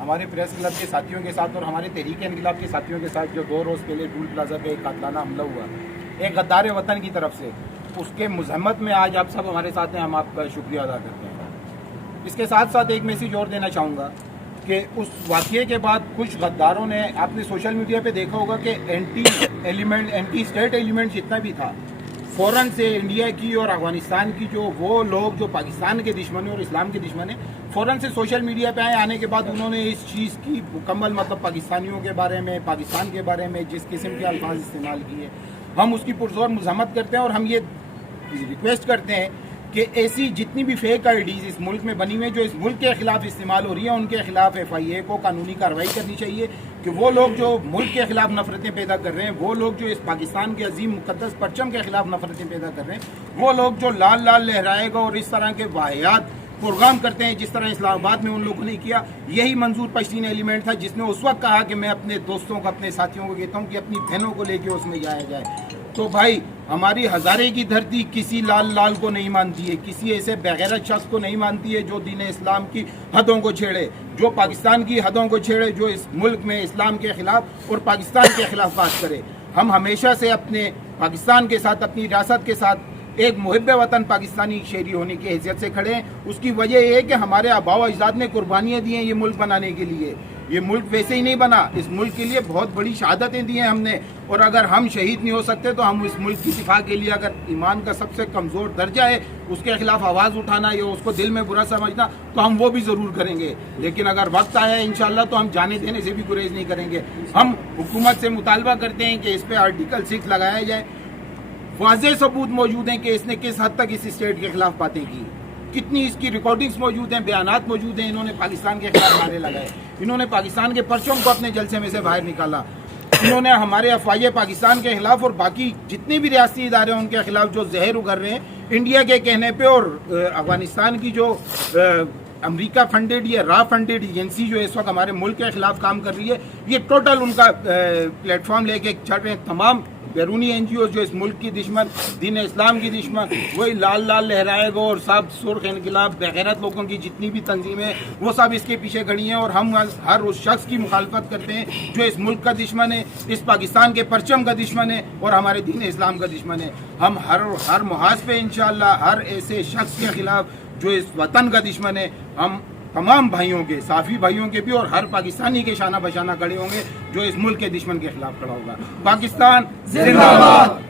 ہمارے press club کے ساتھیوں کے ساتھ اور ہمارے تحریک انقلاب کے ساتھیوں کے ساتھ جو 2 روز پہلے ٹول پلازا پہ ایک قاتلانہ حملہ ہوا ایک غدار وطن کی طرف سے، اس کے مذمت میں آج آپ سب ہمارے ساتھ ہیں، ہم آپ کا شکریہ ادا کرتے ہیں۔ اس کے ساتھ ساتھ ایک میسیج اور دینا چاہوں گا کہ اس واقعے کے بعد کچھ غداروں نے، آپ نے سوشل میڈیا پہ دیکھا ہوگا کہ اینٹی اسٹیٹ ایلیمنٹ جتنا بھی تھا، فوراً سے انڈیا کی اور افغانستان کی جو وہ لوگ جو پاکستان کے دشمن ہیں اور اسلام کے دشمن ہیں، فوراً سے سوشل میڈیا پہ آنے کے بعد انہوں نے اس چیز کی مکمل مطلب پاکستانیوں کے بارے میں، پاکستان کے بارے میں جس قسم کے الفاظ استعمال کیے، ہم اس کی پرزور مذمت کرتے ہیں اور ہم یہ ریکویسٹ کرتے ہیں کہ ایسی جتنی بھی فیک آئی ڈیز اس ملک میں بنی ہوئی جو اس ملک کے خلاف استعمال ہو رہی ہیں، ان کے خلاف FIA کو قانونی کارروائی کرنی چاہیے کہ وہ لوگ جو ملک کے خلاف نفرتیں پیدا کر رہے ہیں، وہ لوگ جو اس پاکستان کے عظیم مقدس پرچم کے خلاف نفرتیں پیدا کر رہے ہیں، وہ لوگ جو لال لال لہرائے گا اور اس طرح کے واقعات پروگرام کرتے ہیں جس طرح اسلام آباد میں ان لوگوں نے کیا، یہی منظور پشتین ایلیمنٹ تھا جس نے اس وقت کہا کہ میں اپنے دوستوں کو، اپنے ساتھیوں کو کہتا ہوں کہ اپنی بہنوں کو لے کے اس میں جایا جائے۔ تو بھائی، ہماری ہزارے کی دھرتی کسی لال کو نہیں مانتی ہے، کسی ایسے بغیرت شخص کو نہیں مانتی ہے جو دین اسلام کی حدوں کو چھیڑے، جو پاکستان کی حدوں کو چھیڑے، جو اس ملک میں اسلام کے خلاف اور پاکستان کے خلاف بات کرے۔ ہم ہمیشہ سے اپنے پاکستان کے ساتھ، اپنی ریاست کے ساتھ ایک محب وطن پاکستانی شہری ہونے کی حیثیت سے کھڑے ہیں۔ اس کی وجہ یہ ہے کہ ہمارے آباء و اجداد نے قربانیاں دی ہیں یہ ملک بنانے کے لیے۔ یہ ملک ویسے ہی نہیں بنا، اس ملک کے لیے بہت بڑی شہادتیں دی ہیں ہم نے، اور اگر ہم شہید نہیں ہو سکتے تو ہم اس ملک کی دفاع کے لیے اگر ایمان کا سب سے کمزور درجہ ہے اس کے خلاف آواز اٹھانا یا اس کو دل میں برا سمجھنا تو ہم وہ بھی ضرور کریں گے، لیکن اگر وقت آیا ہے انشاءاللہ تو ہم جانے دینے سے بھی گریز نہیں کریں گے۔ ہم حکومت سے مطالبہ کرتے ہیں کہ اس پہ آرٹیکل 6 لگایا جائے۔ واضح ثبوت موجود ہیں کہ اس نے کس حد تک اس اسٹیٹ کے خلاف باتیں کی، کتنی اس کی ریکارڈنگز موجود ہیں، بیانات موجود ہیں۔ انہوں نے پاکستان کے خلاف نعرے لگائے، انہوں نے پاکستان کے پرچم کو اپنے جلسے میں سے باہر نکالا، انہوں نے ہمارے FIA پاکستان کے خلاف اور باقی جتنے بھی ریاستی ادارے ہیں ان کے خلاف جو زہر اگل رہے ہیں انڈیا کے کہنے پہ، اور افغانستان کی جو امریکہ فنڈیڈ یا را فنڈیڈ ایجنسی جو اس وقت ہمارے ملک کے خلاف کام کر رہی ہے، یہ ٹوٹل ان کا پلیٹ فارم لے کے چڑھ رہے ہیں۔ تمام بیرونی NGOs جو اس ملک کی دشمن، دین اسلام کی دشمن، وہی لال لہرائے گا اور سب سرخ انقلاب بغیرت لوگوں کی جتنی بھی تنظیمیں وہ سب اس کے پیچھے کھڑی ہیں، اور ہم ہر اس شخص کی مخالفت کرتے ہیں جو اس ملک کا دشمن ہے، اس پاکستان کے پرچم کا دشمن ہے اور ہمارے دین اسلام کا دشمن ہے۔ ہم ہر محاذ پہ انشاءاللہ ہر ایسے شخص کے خلاف جو اس وطن کا دشمن ہے، ہم تمام بھائیوں کے، صافی بھائیوں کے بھی اور ہر پاکستانی کے شانہ بشانہ کھڑے ہوں گے جو اس ملک کے دشمن کے خلاف کھڑا ہوگا۔ پاکستان زندہ باد۔